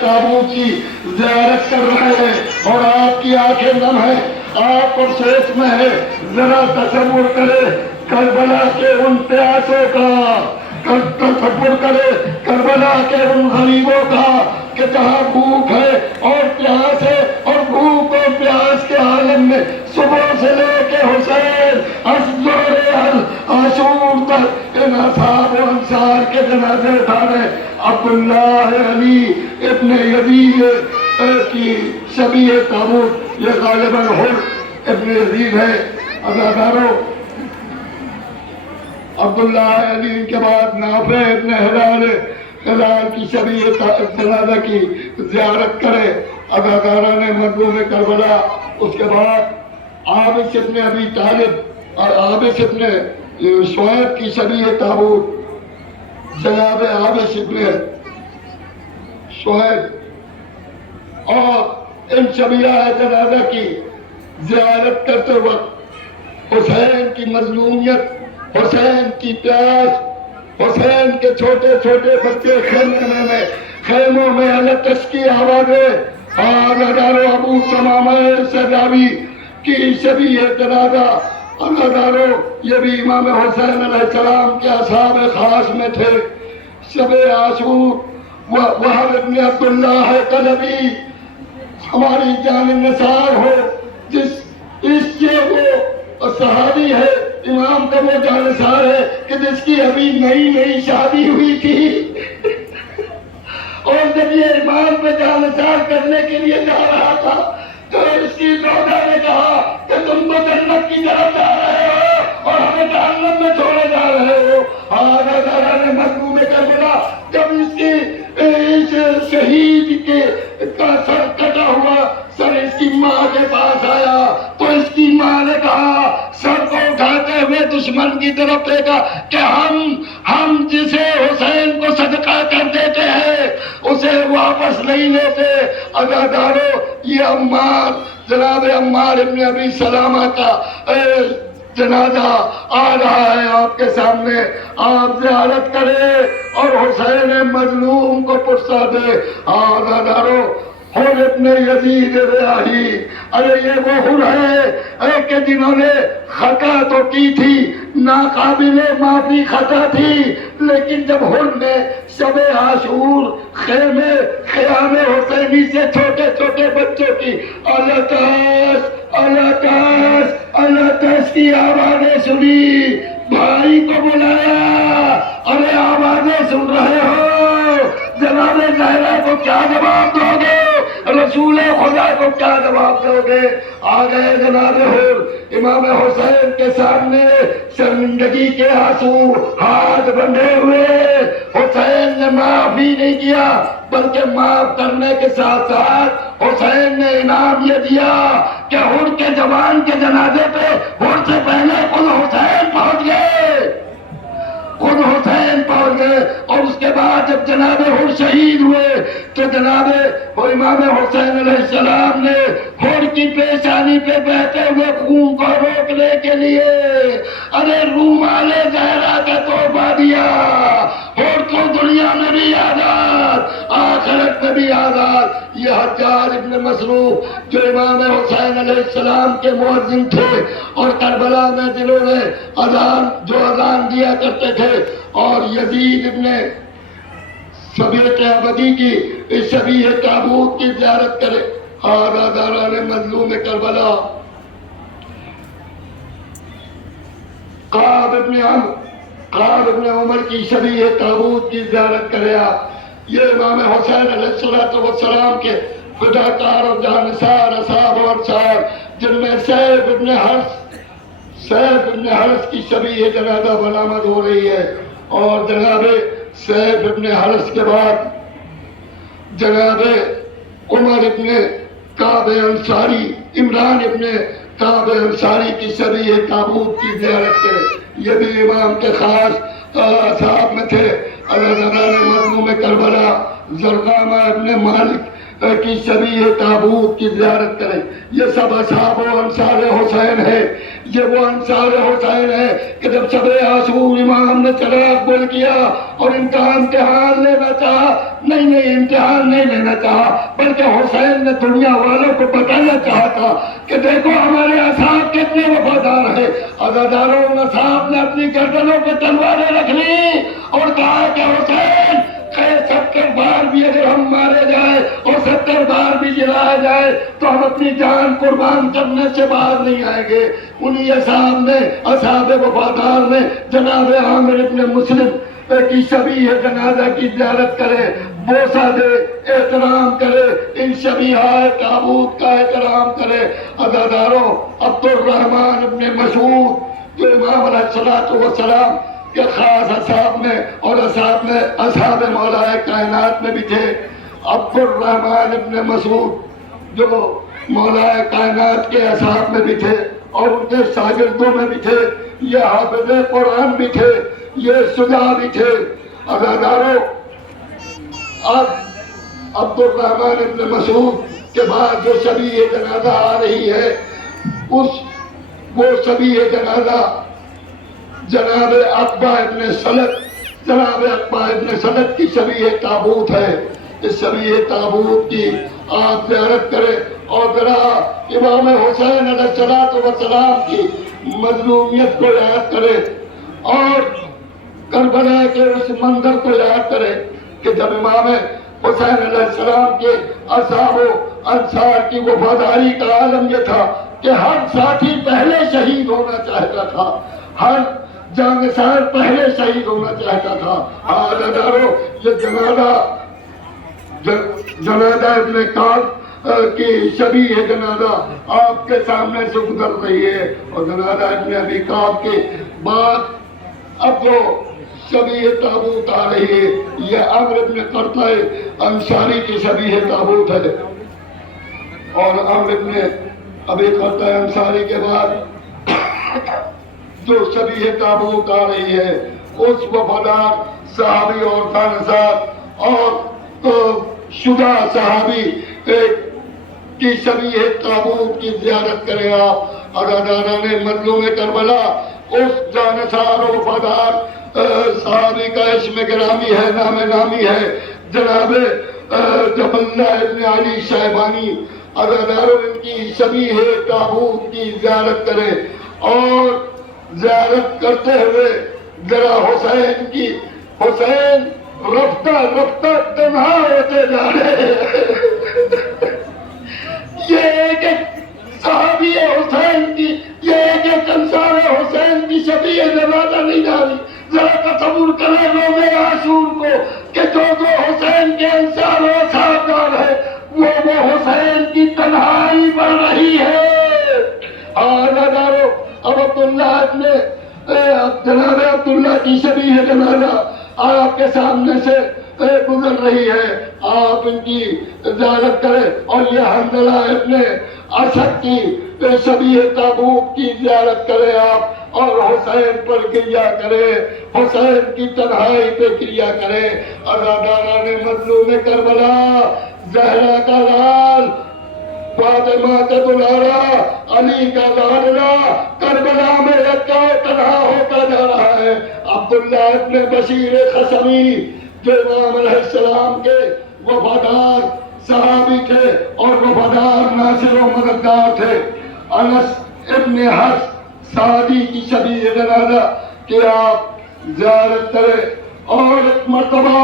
تابوت کی زیارت کر رہے ہیں اور آپ کی آنکھیں نم ہیں، آپ افسوس میں ہے. ذرا تصور کرے کربلا کے ان پیاسوں کا، تصور کرے کربلا کے ان غریبوں کا کہ جہاں بھوک ہے اور پیاس ہے، اور بھوک اور پیاس کے عالم میں صبح سے لے کے حسین عاشور تک ان اصحاب و انصار کے جنازے اٹھانے. عبداللہ علی ابن یزید کی شبیہ تابوت، یہ غالباً حر ابن یزید ہے. عزاداروں، عبداللہ علی کے بعد نافع ابن ہلال کی شبیہ جنازہ کی زیارت کرے عزاداران مظلوم کربلا. اس کے بعد عابس ابن ابی طالب اور عابس ابن شعیب کی شبیہ تابوت، جناب عابس ابن شعیب، اور ان شبیہ جنازہ کی زیارت کرتے وقت حسین کی مظلومیت، حسین کی پیاس، حسین کے چھوٹے چھوٹے بچے خیموں میں الکش کی آوازیں، اور ہزاروں ابو ثمامہ سجاوی کی شبیہ جنازہ. ہزاروں یہ بھی امام حسین علیہ السلام کے اصحاب خاص میں تھے. شب عاشور وہب ابن عبداللہ قلبی ہماری جان نثار ہو، اس کے وہ صحابی ہے، امام کا وہ جانثار ہے کہ جس کی ابھی نئی شادی ہوئی تھی اور جب یہ امام پہ جانثار کرنے کے لیے جا رہا تھا تو اس کی زوجہ نے کہا کہ تم تو جنت کی طرف جا رہے ہو اور ہمیں جہنم میں چھوڑے جا رہے ہو. آغا نے مظلوم کربلا جب اس کی شہید کا سر کٹا ہوا سر اس کی ماں کے پاس آیا تو اس کی ماں نے کہا سر کو اٹھاتے ہوئے دشمن کی طرف دیکھا کہ ہم جسے حسین کو صدقہ کر دیتے ہیں اسے واپس نہیں لیتے. عزاداروں، یہ عمار، جناب عمار ابن ابی سلامہ کا جنازہ آ رہا ہے آپ کے سامنے. آپ زیارت کریں اور حسین مظلوم کو پرسا دے. عزاداروں، حر ابن یزید ریاحی، ارے یہ وہ حر ہے کہ جنہوں نے خطا تو کی تھی، ناقابل معافی خطا تھی، لیکن جب حر نے شب عاشور خیام حسینی سے چھوٹے چھوٹے بچوں کی الکش کی آوازیں سنی، بھائی کو بلایا، ارے آوازیں سن رہے ہو، جناب زہرا کو کیا جواب دو گے، رسول خدا کو کیا جواب دو گے؟ آ گئے جناب حر امام حسین کے سامنے، شرمندگی کے آنسو ہاتھ بندھے ہوئے. حسین نے معاف ہی نہیں کیا بلکہ معاف کرنے کے ساتھ ساتھ حسین نے انعام یہ دیا کہ حر کے جوان کے جنازے پہ حر سے پہلے خود حسین پہنچ گئے، خود حسین پہنچ گئے. اور اس کے بعد جب جناب حر شہید ہوئے تو جناب امام حسین علیہ السلام نے حر کی پیشانی پہ بہتے ہوئے خون کو روکنے کے لیے ارے رومال زہرا کا تحفہ دیا. حر کو دنیا میں بھی آزاد، آخرت میں بھی آزاد. یہ حجاج ابن مسروق جو امام حسین علیہ السلام کے مؤذن تھے اور کربلا میں جنہوں نے اذان دیا کرتے تھے، اور یزید ابن شبیہ ابدی کی اس شبیہ تابوت کی زیارت کرے. عزاداران مظلوم کربلا، قعب ابن عمر کی شبیہ تابوت کی زیارت کرے. یہ امام حسین علیہ السلام کے فداکار اور جانثار اصحاب و انصار، جن میں سیف ابن حرس کی شبیہ جنازہ برآمد ہو رہی ہے. اور جناب سیف ابن حرس کے بعد جناب عمر ابن کعب انصاری، عمران ابن کعب انصاری کی شبیہ تابوت کی زیارت کرے. یہ بھی امام کے خاص اصحاب میں تھے. عزاداران مظلوم کربلا، زرقامہ ابن مالک کی شبیہ تابوت کی زیارت کریں. یہ سب اصحاب و انصار حسین ہے. یہ وہ انصار حسین ہے کہ جب شب عاشور امام نے چراغ گل کیا اور ان کا امتحان لینا چاہا، نہیں امتحان نہیں لینا چاہا، بلکہ حسین نے دنیا والوں کو بتانا چاہا تھا کہ دیکھو ہمارے اصحاب کتنے وفادار ہیں. عزاداروں ان اصحاب نے اپنی گردنوں پہ تلواریں رکھ لی اور کہا کہ حسین 70 بار بھی اگر ہم مارے جائے اور 70 بار بھی جلائے جائے تو ہم اپنی جان قربان کرنے سے باہر نہیں آئیں گے. انہی اصحاب نے، اصحاب وفادار نے جناب عامر ابن مسلم کی شبیہ جنازہ کی زیارت کرے، بوسہ دے، احترام کرے، ان شبیہہ تابوت کا احترام کرے. عزاداروں، عبد الرحمن ابن مسعود جو امام علیہ السلام کہ خاص اصحاب میں اور اصحاب مولا کائنات میں بھی تھے. عبد الرحمن ابن مسعود جو مولا کائنات کے اصحاب میں بھی تھے اور ان کے شاگردوں میں بھی تھے. یہ حافظ قرآن بھی تھے، یہ شجاع بھی تھے. عزاداروں، اب عبد الرحمن ابن مسعود کے بعد جو شبیہ جنازہ آ رہی ہے، وہ شبیہ جنازہ جناب عقبہ ابن سلط کی شبیہ تابوت ہے. اس شبیہ تابوت کی آپ زیارت کریں اور ذرا امام حسین علیہ السلام کی مظلومیت کو یاد کریں اور کربلا کے اس منظر کو یاد کریں کہ جب امام حسین علیہ السلام کے اصحاب و انصار کی وفاداری کا عالم یہ تھا کہ ہر ساتھی پہلے شہید ہونا چاہتا تھا، ہر جانگسار پہلے شہید ہونا چاہتا تھا. عزاداروں، یہ جنازہ ابن کعب کی شبیہ جنازہ آپ کے سامنے سے گزر رہی ہے اور جنازہ ابن ابی کعب کے بعد اب جو شبیہ تابوت آ رہی ہے یہ عمرو ابن قرطہ انصاری کی شبیہ تابوت ہے. اور عمرو ابن ابی قرطہ انصاری کے بعد جو شبیہ تابوت آ رہی ہے اس وفادار صحابی اور خانسار اور شجاع صحابی کی شبیہ تابوت کی زیارت کریں آپ. عزاداران مظلوم کربلا، اس جانسار و وفادار صحابی کا اسم گرامی ہے، نام نامی ہے جناب جبل اللہ ابن علی شیبانی. عزاداروں، ان کی شبیہ تابوت کی زیارت کریں اور زیارت کرتے ہوئے ذرا حسین رفتہ رفتہ تنہا ہوتے جا رہے ہیں. یہ ایک صحابی حسین کی، یہ ایک انصار حسین کی شبیہ جنازہ نہیں جا رہی. ذرا تصور کریں روز عاشور کو کہ جو حسین کے انصار و اصحابدار ہے وہ حسین کی تنہائی بڑھ رہی ہے. عزاداروں، اب جناب عبداللہ کی شبیہ جنازہ آپ کے سامنے سے گزر رہی ہے، آپ ان کی زیارت کریں. اور یہ حنظلہ ابن اسد کی شبیہ تابوت کی زیارت کریں آپ اور حسین پر گریہ کریں، حسین کی تنہائی پہ گریہ کریں. عزاداران مظلوم کربلا، زہرا کا لال، فاطمہ کا دلارا، علی کا لاڈلا کربلا میں یکا تنہا ہوتا جا رہا ہے. عبداللہ ابن بشیر خشمی جو امام علیہ السلام کے وفادار صحابی تھے اور وفادار ناصر و مددگار تھے. انس ابن حفص سعدی کی شبیہ جنازہ کہ آپ زیارت کریں اور ایک مرتبہ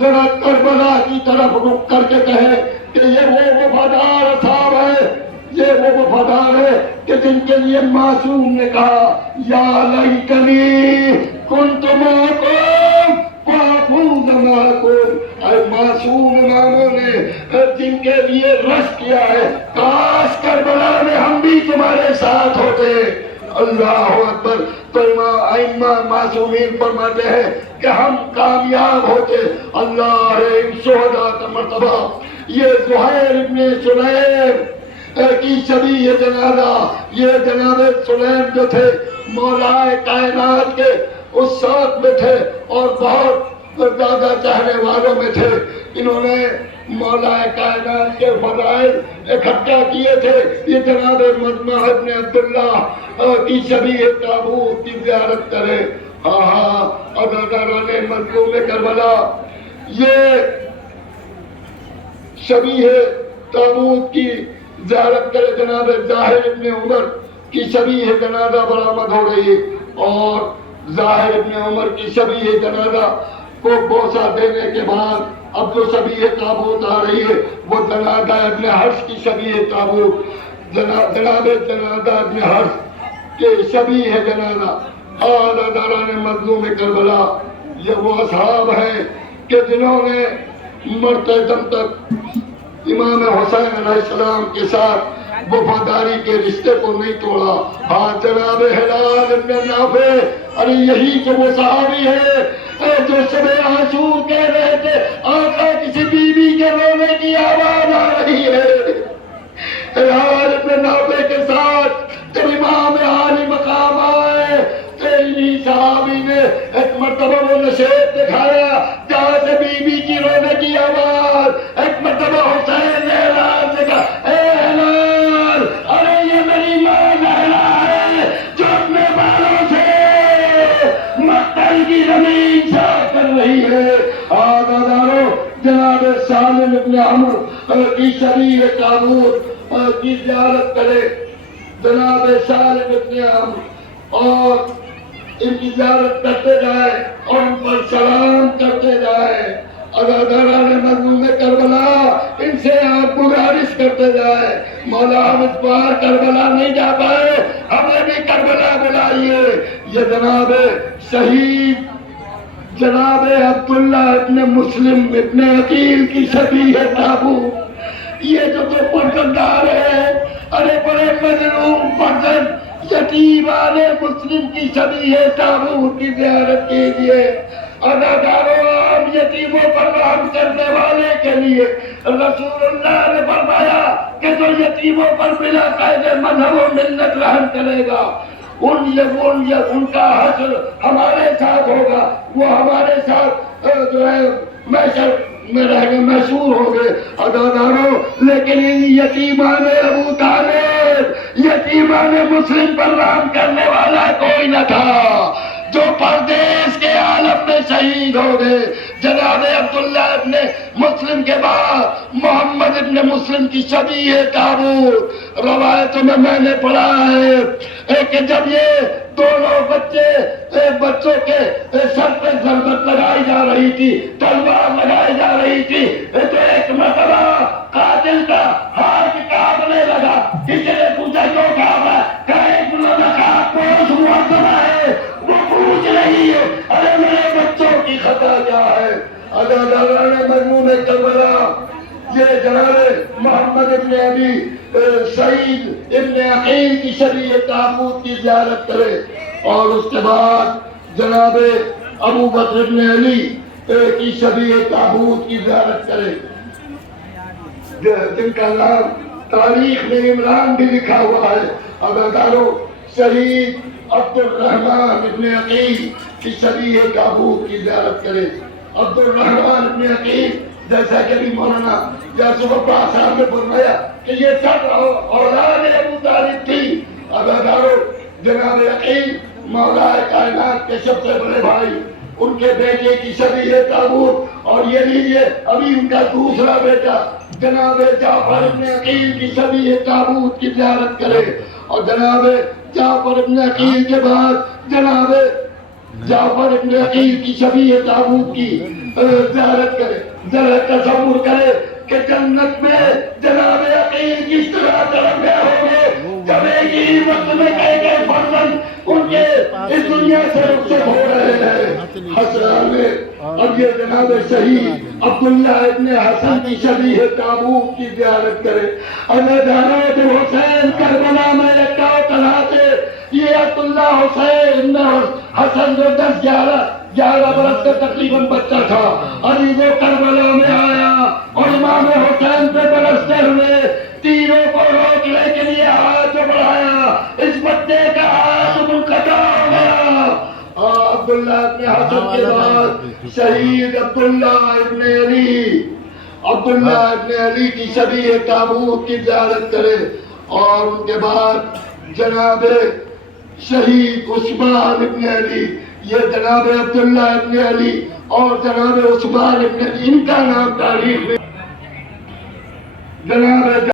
ذرا کربلا کی طرف رخ کر کے کہیں کہ یہ وہ وفادار اصحاب ہے، یہ وہ وفادار ہے کہ جن کے لیے معصوم نے کہا یا لیتنی کنت معکم وافوز معکم. اے معصوم اماموں نے جن کے لیے رشک کیا ہے، کاش کربلا میں ہم بھی تمہارے ساتھ ہوتے. اللہ اکبر. تو ائمہ معصومین فرماتے ہیں کہ ہم کامیاب ہوتے. اللہ ان شہداء کا مرتبہ. یہ زہیر ابن سلیم کی شبیہ جنازہ، یہ جناب سلیم جو تھے مولا کائنات کے اس ساتھ میں تھے اور بہت زیادہ چاہنے والوں میں تھے. انہوں نے مولا کائنات کے فضائل اکٹھا کیے تھے. یہ جناب مجمع ابن عبداللہ کی شبیہ تابوت کی زیارت کرے. ہاں اداداران مظلوم کربلا یہ شبیہ تابوت کی زیارت کرے. جناب ظاہر ابن عمر کی شبیہ جنازہ برآمد ہو رہی ہے اور ظاہر ابن عمر کی شبیہ جنازہ کو بوسہ دینے کے بعد اب جو شبیہ تابوت آ رہی ہے وہ جنازہ ابن حرش کی شبیہ تابوت. جناب جنازہ ابن حرش کے شبیہ جنازہ. داران مظلوم کربلا یہ وہ اصحاب ہیں کہ جنہوں نے مرتے دم تک امام حسین علیہ السلام کے ساتھ وفاداری کے رشتے کو نہیں توڑا. ہاں جناب ہلال ابن نافع ارے یہی جو وہ صحابی ہے جو شب عاشور کہہ رہے تھے آقا کسی بیوی کے رونے کی آواز آ رہی ہے. ہلال ابن نافع کے ساتھ جب امام عالی مقام آئے تیری صحابی نے ایک مرتبہ وہ نشید دکھایا جہاں سے بیوی کی رونے کی آواز. ایک مرتبہ حسین نے اعلان سے کہا اے ہلال ارے یہ میری ماں زہرا ہے جو اپنے بالوں سے مقتل کی زمین صاف کر رہی ہے. آدادارو جناب سالم ابن عمرو کی شبیہ تابوت کی زیارت کرے. جناب سالم ابن عمرو اور ان کی زیارت کرتے جائے اور ان پر سلام کرتے جائے. اداداران مظلوم کربلا ان سے آپ گزارش کرتے جائے مولا ہم اس بار کربلا نہیں جا پائے ہمیں بھی کربلا بلائیے. یہ جناب شہید جناب عبداللہ ابن مسلم ابن عقیل کی شبیہ تابوت یہ جو تو پرزندار ہے ارے بڑے مظلوم پرزند یتیمان مسلم کی شبیہ تابوت کی زیارت کیجیے. اداداروں آپ یتیموں پر رحم کرنے والے کے لیے رسول اللہ نے فرمایا کہ جو یتیموں پر بلا قید مذہب و ملت رحم کرے گا ان کا حشر ہمارے ساتھ ہوگا. وہ ہمارے ساتھ جو ہے محشر میں رہ گئے محشور ہو گئے. اداداروں لیکن ان یتیمان ابو طالب یتیمان مسلم پر رحم کرنے والا کوئی نہ تھا جو پردیس کے عالم میں شہید ہو گئے. جناب عبداللہ ابن مسلم کے بعد محمد ابن مسلم کی شبیہ تابوت روایتوں میں نے پڑھا ہے کہ جب یہ دونوں بچوں کے سر پہ ضربت لگائی جا رہی تھی تلوار لگائی جا رہی تھی تو ایک مرتبہ قاتل کا ہاتھ کانپنے لگا. کسی نے پوچھا کیوں کام ہے وہ پوچھ رہی ہے ارے میرے بچوں کی خطا کیا ہے. اداداران مجموع کربلا یہ جناب محمد ابن ابی سعید ابن عقیل کی شبیہ تابوت کی زیارت کرے اور اس کے بعد جناب ابو بکر ابن علی کی شبیہ تابوت کی زیارت کرے جن کا نام تاریخ میں عمران بھی لکھا ہوا ہے. اداداروں شہید عبد الرحمن ابن عقیل کی شبیہ تابوت کی زیارت کرے. عبد الرحمن ابن عقیل جیسا کہ ابھی مولانا یاسف عباس صاحب نے فرمایا کہ یہ سب اولاد ابو طالب تھی. اداداروں جناب عقیل مولا کائنات کے سب سے بڑے بھائی ان کے بیٹے کی شبیہ تابوت اور یہ لیجیے ابھی ان کا دوسرا بیٹا جناب جعفر ابن عقیل کی شبیہ تابوت کی زیارت کرے اور جناب جعفر ابن عقیل کے بعد جناب جعفر ابن عقیل کی شبیہ تابوت کی زیارت کرے. ذرا تصور کرے کہ جنت میں جناب عقیل کس طرح طرف گئے ہوں گے جب ایک ہی وقت میں کئی فرزند ان کے اس دنیا سے رخصت ہو رہے ہیں. حسران میں اب یہ جناب شہید عبداللہ ابن حسن کی شبیہ تابوت کی زیارت کرے. اللہ جانب حسین کربلا میں لگتا طرح سے یہ عبداللہ حسین حسن جو 11 برس کا تقریباً بچہ تھا ابھی وہ کربلا میں آیا اور امام حسین پہ برستے ہوئے تیروں کو روکنے کے لیے ہاتھ بڑھایا. اس بچے کا ہاتھ منقطع ہو گیا. عبداللہ ابن حسن کے بعد شہید عبداللہ ابن علی عبداللہ ابن علی کی شبیہ تابوت کی زیارت کرے، اور ان کے بعد جناب شہید عثمان ابن علی، یہ جناب عبداللہ ابن علی اور جناب عثمان ابن علی، ان کا نام تاریخ میں جناب